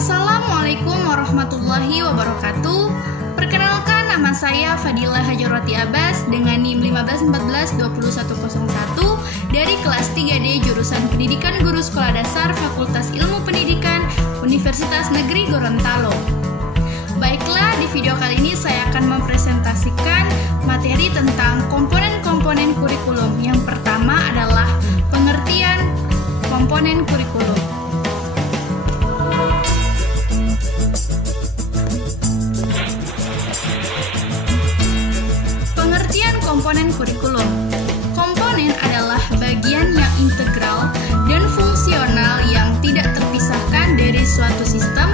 Assalamualaikum warahmatullahi wabarakatuh. Perkenalkan, nama saya Fadilah Hajarwati Abbas dengan NIM 1514-2101 dari kelas 3D jurusan Pendidikan Guru Sekolah Dasar Fakultas Ilmu Pendidikan Universitas Negeri Gorontalo. Baiklah, di video kali ini saya akan mempresentasikan materi tentang komponen-komponen kurikulum. Yang pertama adalah pengertian komponen kurikulum. Pengertian komponen kurikulum. Komponen adalah bagian yang integral dan fungsional yang tidak terpisahkan dari suatu sistem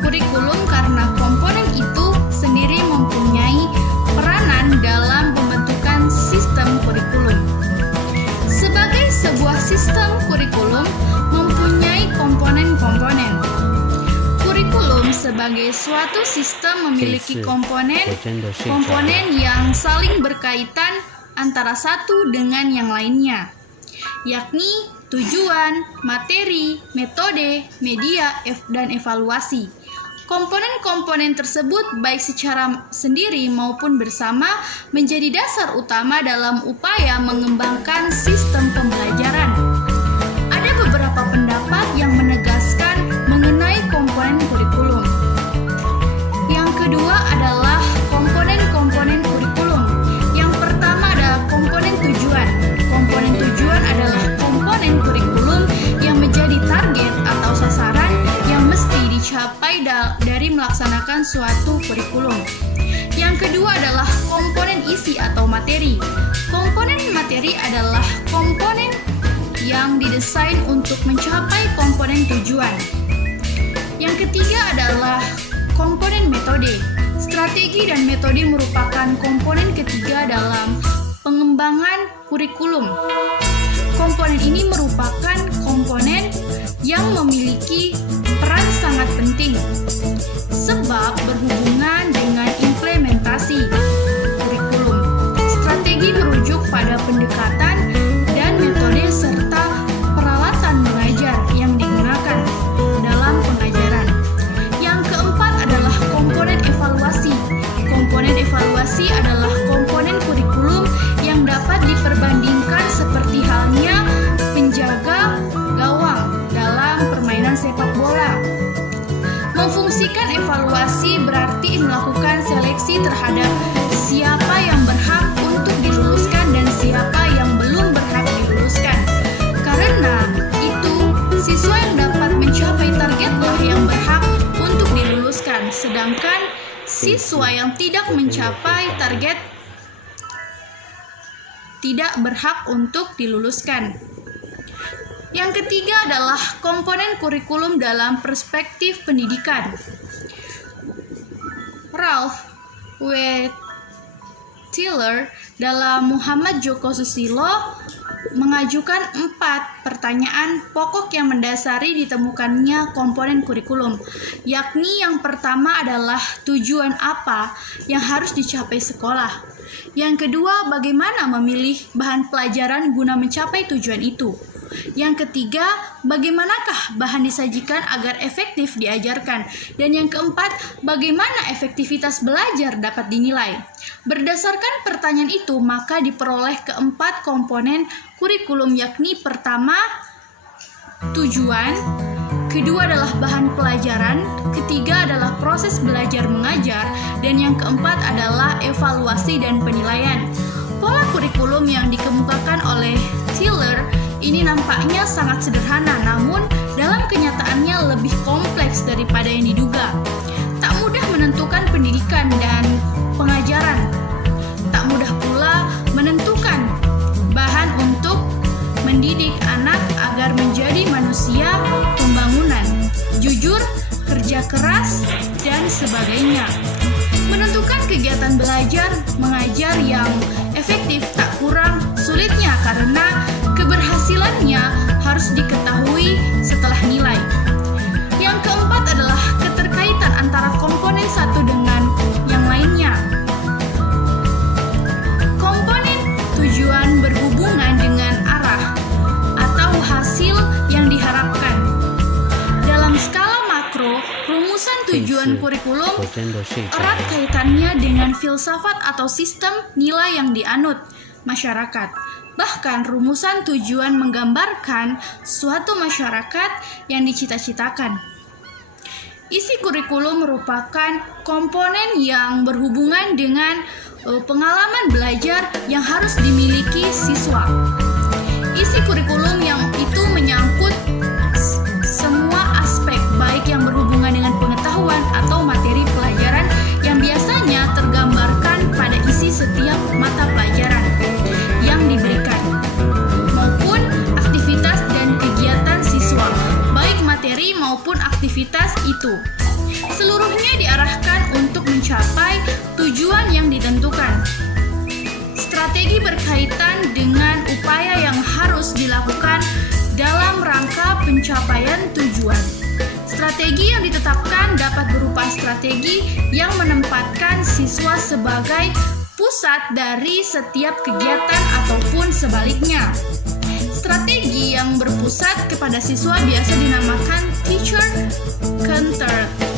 kurikulum karena komponen itu sendiri mempunyai peranan dalam pembentukan sistem kurikulum. Sebagai sebuah sistem kurikulum mempunyai komponen-komponen. Kurikulum sebagai suatu sistem memiliki komponen yang saling berkaitan antara satu dengan yang lainnya, yakni tujuan, materi, metode, media, dan evaluasi. Komponen-komponen tersebut baik secara sendiri maupun bersama menjadi dasar utama dalam upaya mengembangkan sistem pembelajaran. Ada beberapa pendapat yang menegaskan mengenai komponen kurikulum. Yang kedua adalah komponen-komponen kurikulum. Yang pertama adalah komponen tujuan. Komponen tujuan adalah komponen kurikulum yang menjadi target atau sasaran yang mesti dicapai dari melaksanakan suatu kurikulum. Yang kedua adalah komponen isi atau materi. Komponen materi adalah komponen yang didesain untuk mencapai komponen tujuan. Yang ketiga adalah komponen metode. Strategi dan metode merupakan komponen ketiga dalam pengembangan kurikulum. Komponen ini merupakan komponen yang memiliki peran sangat penting sebab berhubungan dengan implementasi kurikulum. Strategi merujuk pada pendekatan dan metode serta peralatan mengajar yang digunakan dalam pengajaran. Yang keempat adalah komponen evaluasi. Komponen evaluasi adalah komponen kurikulum yang dapat diperbandingkan seperti halnya penjaga gawang dalam permainan sepak bola. Memfungsikan evaluasi berarti melakukan seleksi terhadap siapa yang berhak untuk diluluskan dan siapa yang belum berhak diluluskan. Karena itu, siswa yang dapat mencapai targetlah yang berhak untuk diluluskan, sedangkan siswa yang tidak mencapai target tidak berhak untuk diluluskan. Yang ketiga adalah komponen kurikulum dalam perspektif pendidikan. Ralph W. Tiller dalam Muhammad Joko Susilo mengajukan 4 pertanyaan pokok yang mendasari ditemukannya komponen kurikulum, yakni yang pertama adalah tujuan apa yang harus dicapai sekolah. Yang kedua, bagaimana memilih bahan pelajaran guna mencapai tujuan itu. Yang ketiga, bagaimanakah bahan disajikan agar efektif diajarkan. Dan yang keempat, bagaimana efektivitas belajar dapat dinilai. Berdasarkan pertanyaan itu, maka diperoleh keempat komponen kurikulum, yakni pertama, tujuan, kedua adalah bahan pelajaran, ketiga adalah proses belajar mengajar, dan yang keempat adalah evaluasi dan penilaian. Pola kurikulum yang dikemukakan oleh Tiller ini nampaknya sangat sederhana, namun dalam kenyataannya lebih kompleks daripada yang diduga. Tak mudah menentukan pendidikan dan pengajaran. Tak mudah pula menentukan bahan untuk mendidik anak agar menjadi manusia pembangunan, jujur, kerja keras, dan sebagainya. Menentukan kegiatan belajar mengajar yang efektif tak kurang sulitnya karena keberhasilannya harus diketahui setelah nilai. Yang keempat adalah keterkaitan antara komponen satu dengan yang lainnya. Komponen tujuan berhubungan dengan arah atau hasil yang diharapkan. Dalam skala makro, tujuan kurikulum erat kaitannya dengan filsafat atau sistem nilai yang dianut masyarakat. Bahkan rumusan tujuan menggambarkan suatu masyarakat yang dicita-citakan. Isi kurikulum merupakan komponen yang berhubungan dengan pengalaman belajar yang harus dimiliki siswa. Isi kurikulum yang itu menyangkut semua aspek, baik yang berhubungan dengan pengetahuan atau materi pelajaran yang biasanya tergambarkan pada isi setiap mata pelajaran yang diberikan, maupun aktivitas dan kegiatan siswa, baik materi maupun aktivitas itu. Seluruhnya diarahkan untuk mencapai tujuan yang ditentukan. Strategi berkaitan dengan upaya yang harus dilakukan dalam rangka pencapaian tujuan. Strategi yang ditetapkan dapat berupa strategi yang menempatkan siswa sebagai pusat dari setiap kegiatan ataupun sebaliknya. Strategi yang berpusat kepada siswa biasa dinamakan teacher-centered.